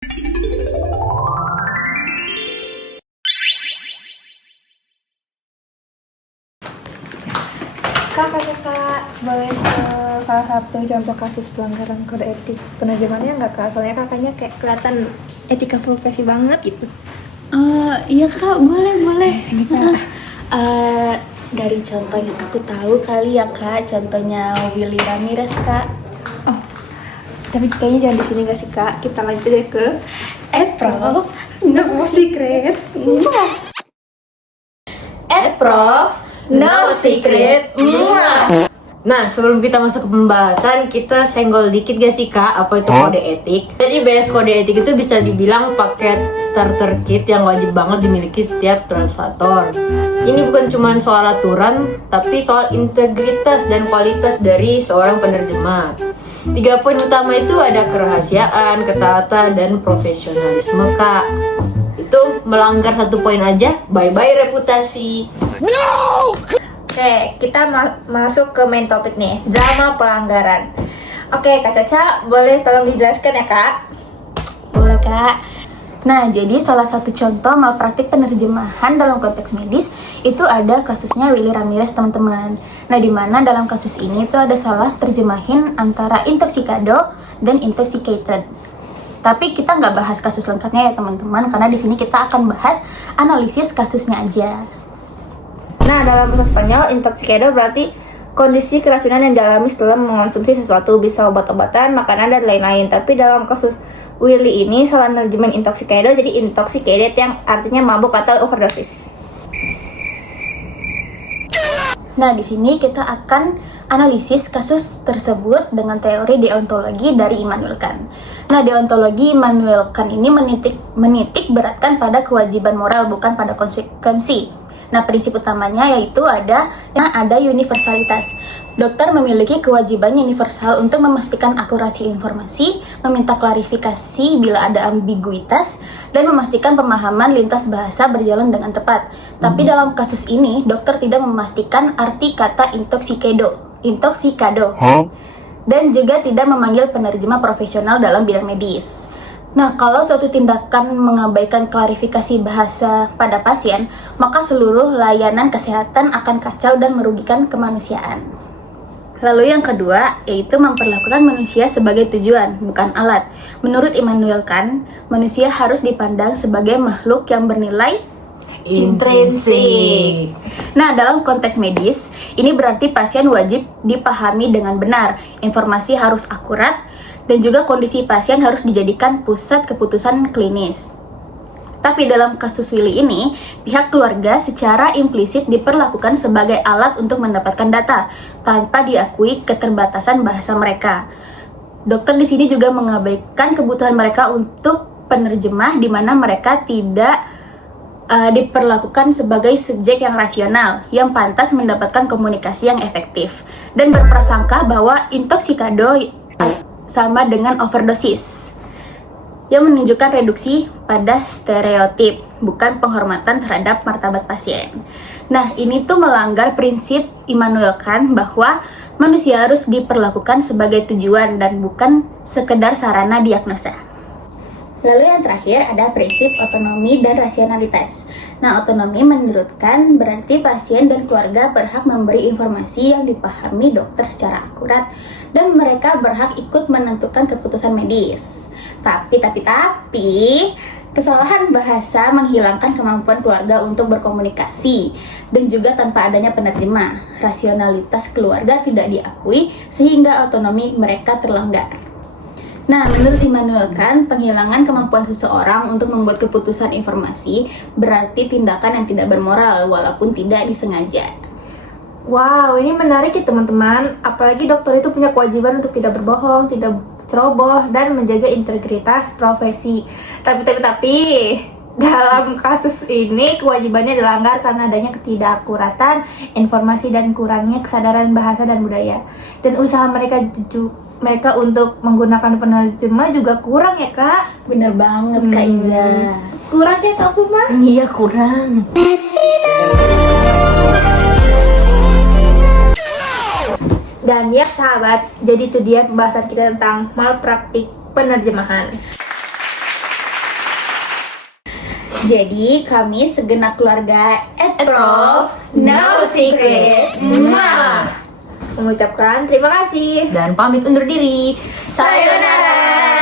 Kakak, boleh salah satu contoh kasus pelanggaran kode etik penerjemahannya nggak kak? Soalnya kakaknya kayak kelihatan etika profesi banget gitu. Iya kak, boleh. Dari contoh yang aku tahu kali ya kak, contohnya Willy Ramirez kak. Oh, tapi kayaknya jangan di sini nggak sih kak? Kita lanjut aja ke Prof, no secret. Prof, no secret. Nah, sebelum kita masuk ke pembahasan, kita senggol dikit gak sih kak, apa itu kode etik? Jadi BS kode etik itu bisa dibilang paket starter kit yang wajib banget dimiliki setiap translator. Ini bukan cuma soal aturan, tapi soal integritas dan kualitas dari seorang penerjemah. 3 poin utama itu ada kerahasiaan, ketaatan, dan profesionalisme kak. Itu melanggar 1 poin aja, bye-bye reputasi. Oke, kita masuk ke main topik nih, drama pelanggaran. Oke, Kak Caca, boleh tolong dijelaskan ya Kak? Boleh kak. Nah, jadi salah satu contoh malpraktik penerjemahan dalam konteks medis itu ada kasusnya Willy Ramirez teman-teman. Nah, di mana dalam kasus ini itu ada salah terjemahin antara intoxicado dan intoxicated. Tapi kita nggak bahas kasus lengkapnya ya teman-teman, karena di sini kita akan bahas analisis kasusnya aja. Nah, dalam bahasa Spanyol, intoxicado berarti kondisi keracunan yang dialami setelah mengonsumsi sesuatu, bisa obat-obatan, makanan, dan lain-lain. Tapi dalam kasus Willy ini, salah nerjemahin intoxicado jadi intoxicated yang artinya mabuk atau overdosis. Nah, di sini kita akan analisis kasus tersebut dengan teori deontologi dari Immanuel Kant. Nah, deontologi Immanuel Kant ini menitik beratkan pada kewajiban moral, bukan pada konsekuensi. Nah, prinsip utamanya yaitu ada universalitas. Dokter memiliki kewajiban universal untuk memastikan akurasi informasi, meminta klarifikasi bila ada ambiguitas, dan memastikan pemahaman lintas bahasa berjalan dengan tepat. Tapi dalam kasus ini, dokter tidak memastikan arti kata intoxicado, dan juga tidak memanggil penerjemah profesional dalam bidang medis. Nah, kalau suatu tindakan mengabaikan klarifikasi bahasa pada pasien, maka seluruh layanan kesehatan akan kacau dan merugikan kemanusiaan. Lalu yang kedua, yaitu memperlakukan manusia sebagai tujuan, bukan alat. Menurut Immanuel Kant, manusia harus dipandang sebagai makhluk yang bernilai intrinsik. Nah, dalam konteks medis, ini berarti pasien wajib dipahami dengan benar, informasi harus akurat, dan juga kondisi pasien harus dijadikan pusat keputusan klinis. Tapi dalam kasus Willy ini, pihak keluarga secara implisit diperlakukan sebagai alat untuk mendapatkan data, tanpa diakui keterbatasan bahasa mereka. Dokter di sini juga mengabaikan kebutuhan mereka untuk penerjemah, di mana mereka tidak diperlakukan sebagai subjek yang rasional, yang pantas mendapatkan komunikasi yang efektif, dan berprasangka bahwa intoxicado sama dengan overdosis, yang menunjukkan reduksi pada stereotip, bukan penghormatan terhadap martabat pasien. Nah, ini tuh melanggar prinsip Immanuel Kant bahwa manusia harus diperlakukan sebagai tujuan dan bukan sekedar sarana diagnosa. Lalu yang terakhir ada prinsip otonomi dan rasionalitas. Nah, otonomi menurut Kant berarti pasien dan keluarga berhak memberi informasi yang dipahami dokter secara akurat, dan mereka berhak ikut menentukan keputusan medis. Tapi, kesalahan bahasa menghilangkan kemampuan keluarga untuk berkomunikasi, dan juga tanpa adanya penerjemah, rasionalitas keluarga tidak diakui sehingga otonomi mereka terlanggar. Nah, menurut Immanuel Kant, penghilangan kemampuan seseorang untuk membuat keputusan informasi berarti tindakan yang tidak bermoral walaupun tidak disengaja. Wow, ini menarik ya teman-teman. Apalagi dokter itu punya kewajiban untuk tidak berbohong, tidak ceroboh, dan menjaga integritas profesi. Tapi dalam kasus ini kewajibannya dilanggar karena adanya ketidakakuratan informasi dan kurangnya kesadaran bahasa dan budaya. Dan usaha mereka untuk menggunakan penerjemah juga kurang ya kak? Bener banget Kak Iza. Kurang ya Kak Puma? Iya, kurang. Dan ya sahabat, jadi itu dia pembahasan kita tentang malpraktik penerjemahan. Jadi kami segenap keluarga Prof, No Secret. Mengucapkan terima kasih. Dan pamit undur diri. Sayonara.